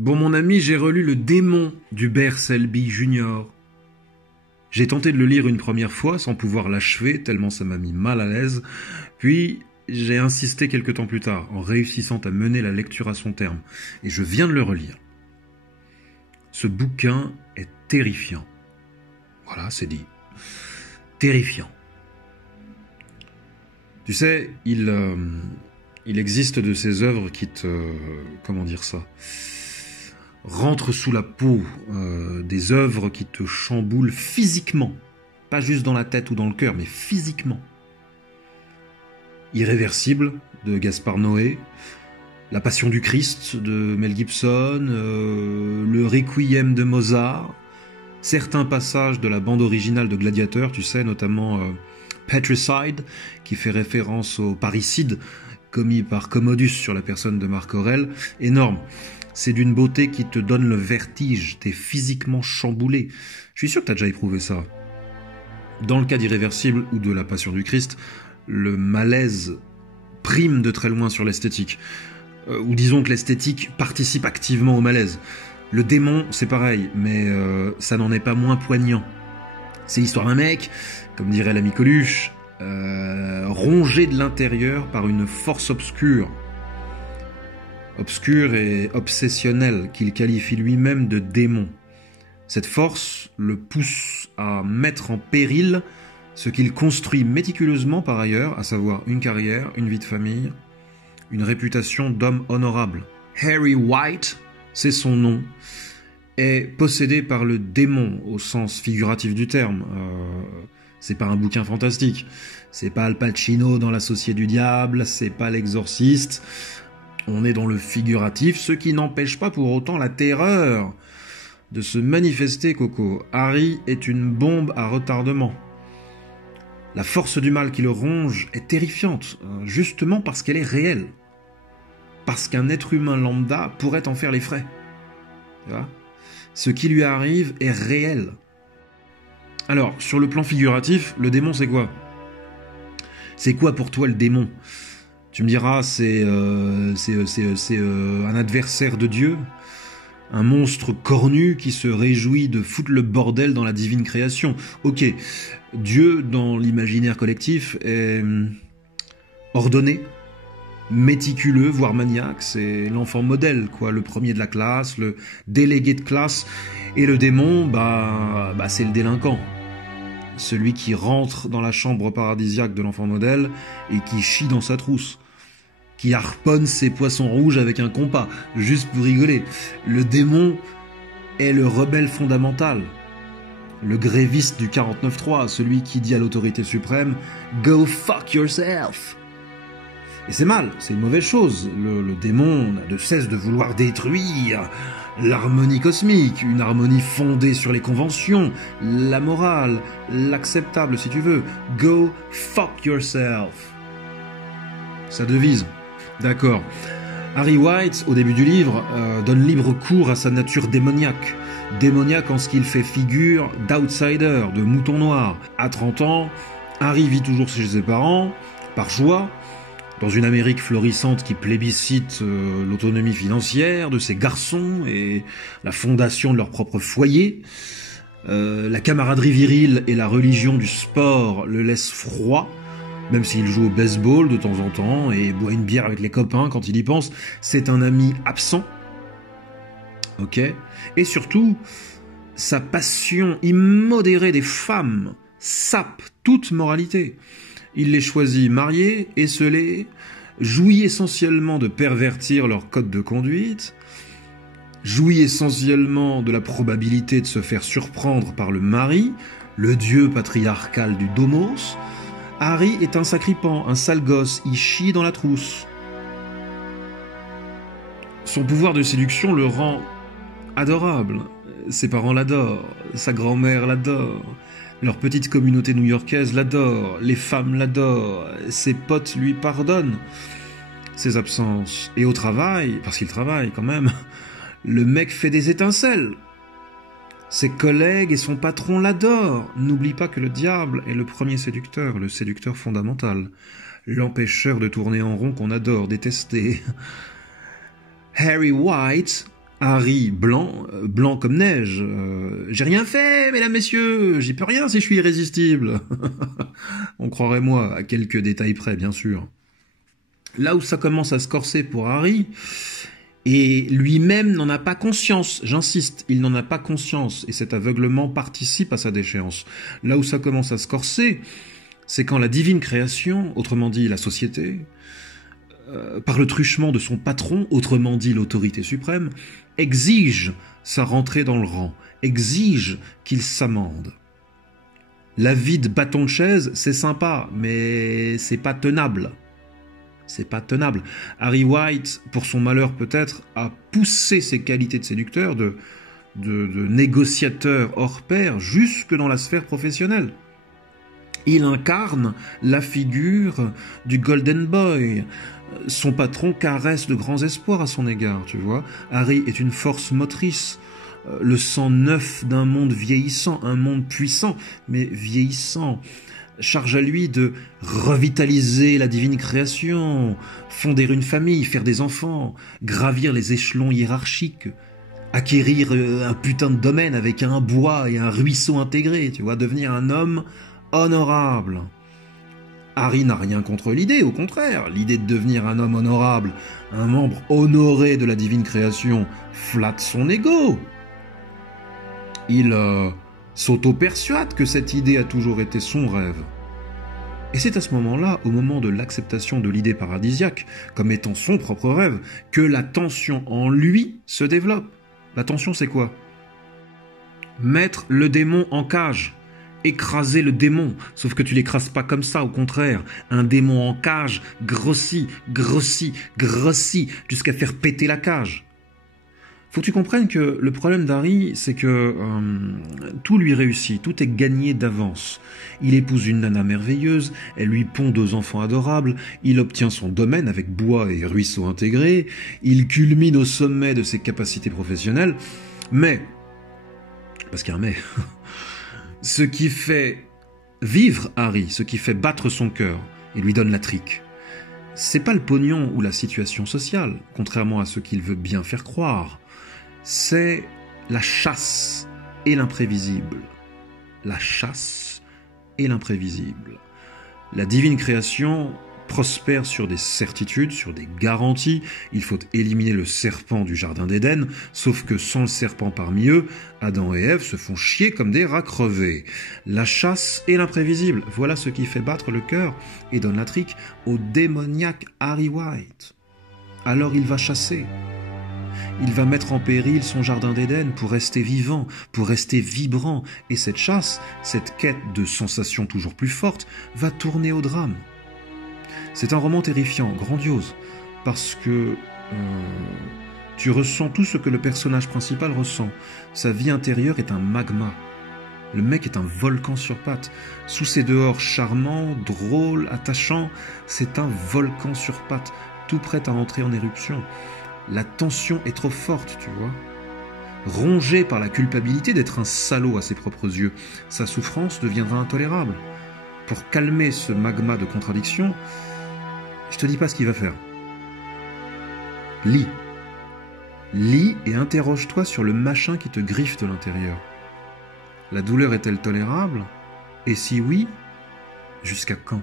Bon, mon ami, j'ai relu Le démon d'Hubert Selby Jr. J'ai tenté de le lire une première fois sans pouvoir l'achever, tellement ça m'a mis mal à l'aise. Puis, j'ai insisté quelque temps plus tard, en réussissant à mener la lecture à son terme. Et je viens de le relire. Ce bouquin est terrifiant. Voilà, c'est dit. Terrifiant. Tu sais, il existe de ces œuvres qui te... comment dire ça ? Rentrent sous la peau, des œuvres qui te chamboulent physiquement. Pas juste dans la tête ou dans le cœur, mais physiquement. Irréversible, de Gaspard Noé, La Passion du Christ, de Mel Gibson, le Requiem de Mozart, certains passages de la bande originale de Gladiator, tu sais, notamment Patricide, qui fait référence au parricide commis par Commodus sur la personne de Marc Aurèle. Énorme. C'est d'une beauté qui te donne le vertige, t'es physiquement chamboulé. Je suis sûr que t'as déjà éprouvé ça. Dans le cas d'Irréversible ou de La Passion du Christ, le malaise prime de très loin sur l'esthétique. Ou disons que l'esthétique participe activement au malaise. Le démon, c'est pareil, mais ça n'en est pas moins poignant. C'est l'histoire d'un mec, comme dirait l'ami Coluche, rongé de l'intérieur par une force obscure et obsessionnelle, qu'il qualifie lui-même de démon. Cette force le pousse à mettre en péril ce qu'il construit méticuleusement par ailleurs, à savoir une carrière, une vie de famille, une réputation d'homme honorable. Harry White, c'est son nom, est possédé par le démon au sens figuratif du terme. C'est pas un bouquin fantastique, c'est pas Al Pacino dans L'Associé du diable, c'est pas L'Exorciste. On est dans le figuratif, ce qui n'empêche pas pour autant la terreur de se manifester, Coco. Harry est une bombe à retardement. La force du mal qui le ronge est terrifiante, justement parce qu'elle est réelle. Parce qu'un être humain lambda pourrait en faire les frais. Tu vois ? Ce qui lui arrive est réel. Alors, sur le plan figuratif, le démon c'est quoi ? C'est quoi pour toi le démon ? Tu me diras, c'est un adversaire de Dieu, un monstre cornu qui se réjouit de foutre le bordel dans la divine création. Ok, Dieu, dans l'imaginaire collectif, est ordonné, méticuleux, voire maniaque. C'est l'enfant modèle, quoi, le premier de la classe, le délégué de classe. Et le démon, c'est le délinquant. Celui qui rentre dans la chambre paradisiaque de l'enfant modèle et qui chie dans sa trousse, qui harponne ses poissons rouges avec un compas, juste pour rigoler. Le démon est le rebelle fondamental, le gréviste du 49.3, celui qui dit à l'autorité suprême « Go fuck yourself !» Et c'est mal, c'est une mauvaise chose. Le démon n'a de cesse de vouloir détruire l'harmonie cosmique, une harmonie fondée sur les conventions, la morale, l'acceptable si tu veux. Go fuck yourself. Sa devise. D'accord. Harry White, au début du livre, donne libre cours à sa nature démoniaque. Démoniaque en ce qu'il fait figure d'outsider, de mouton noir. À 30 ans, Harry vit toujours chez ses parents, par choix, dans une Amérique florissante qui plébiscite l'autonomie financière de ses garçons et la fondation de leur propre foyer. La camaraderie virile et la religion du sport le laissent froid, même s'il joue au baseball de temps en temps et boit une bière avec les copains quand il y pense. C'est un ami absent. Ok. Et surtout, sa passion immodérée des femmes sape toute moralité. Il les choisit mariés, esselés, jouit essentiellement de pervertir leur code de conduite, jouit essentiellement de la probabilité de se faire surprendre par le mari, le dieu patriarcal du domos. Harry est un sacripant, un sale gosse, il chie dans la trousse. Son pouvoir de séduction le rend adorable. Ses parents l'adorent, sa grand-mère l'adore. Leur petite communauté new-yorkaise l'adore, les femmes l'adorent, ses potes lui pardonnent ses absences. Et au travail, parce qu'il travaille quand même, le mec fait des étincelles. Ses collègues et son patron l'adorent. N'oublie pas que le diable est le premier séducteur, le séducteur fondamental, l'empêcheur de tourner en rond qu'on adore détester. Harry White Harry, blanc, blanc comme neige. J'ai rien fait, mesdames, messieurs, j'y peux rien si je suis irrésistible. On croirait moi, à quelques détails près, bien sûr. Là où ça commence à se corser pour Harry, et lui-même n'en a pas conscience, j'insiste, il n'en a pas conscience, et cet aveuglement participe à sa déchéance. Là où ça commence à se corser, c'est quand la divine création, autrement dit la société, par le truchement de son patron, autrement dit l'autorité suprême, exige sa rentrée dans le rang, exige qu'il s'amende. La vie de bâton de chaise, c'est sympa, mais c'est pas tenable. C'est pas tenable. Harry White, pour son malheur peut-être, a poussé ses qualités de séducteur, de négociateur hors pair, jusque dans la sphère professionnelle. Il incarne la figure du Golden Boy. Son patron caresse de grands espoirs à son égard, tu vois. Harry est une force motrice, le sang neuf d'un monde vieillissant, un monde puissant, mais vieillissant. Charge à lui de revitaliser la divine création, fonder une famille, faire des enfants, gravir les échelons hiérarchiques, acquérir un putain de domaine avec un bois et un ruisseau intégrés, tu vois, devenir un homme honorable. Harry n'a rien contre l'idée, au contraire, l'idée de devenir un homme honorable, un membre honoré de la divine création, flatte son ego. Il s'auto-persuade que cette idée a toujours été son rêve. Et c'est à ce moment-là, au moment de l'acceptation de l'idée paradisiaque, comme étant son propre rêve, que la tension en lui se développe. La tension, c'est quoi? Mettre le démon en cage. Écraser le démon, sauf que tu l'écrases pas comme ça, au contraire. Un démon en cage grossit, grossit, grossit, jusqu'à faire péter la cage. Faut que tu comprennes que le problème d'Harry, c'est que tout lui réussit, tout est gagné d'avance. Il épouse une nana merveilleuse, elle lui pond 2 enfants adorables, il obtient son domaine avec bois et ruisseaux intégrés, il culmine au sommet de ses capacités professionnelles, mais, parce qu'il y a un mais, ce qui fait vivre Harry, ce qui fait battre son cœur et lui donne la trique, c'est pas le pognon ou la situation sociale, contrairement à ce qu'il veut bien faire croire. C'est la chasse et l'imprévisible. La chasse et l'imprévisible. La divine création prospère sur des certitudes, sur des garanties. Il faut éliminer le serpent du jardin d'Éden, sauf que sans le serpent parmi eux, Adam et Ève se font chier comme des rats crevés. La chasse et l'imprévisible, voilà ce qui fait battre le cœur et donne la trique au démoniaque Harry White. Alors il va chasser. Il va mettre en péril son jardin d'Éden pour rester vivant, pour rester vibrant. Et cette chasse, cette quête de sensations toujours plus fortes, va tourner au drame. C'est un roman terrifiant, grandiose, parce que tu ressens tout ce que le personnage principal ressent. Sa vie intérieure est un magma. Le mec est un volcan sur pattes. Sous ses dehors charmants, drôles, attachants, c'est un volcan sur pattes, tout prêt à entrer en éruption. La tension est trop forte, tu vois. Rongé par la culpabilité d'être un salaud à ses propres yeux, sa souffrance deviendra intolérable. Pour calmer ce magma de contradiction, je te dis pas ce qu'il va faire. Lis. Lis et interroge-toi sur le machin qui te griffe de l'intérieur. La douleur est-elle tolérable? Et si oui, jusqu'à quand?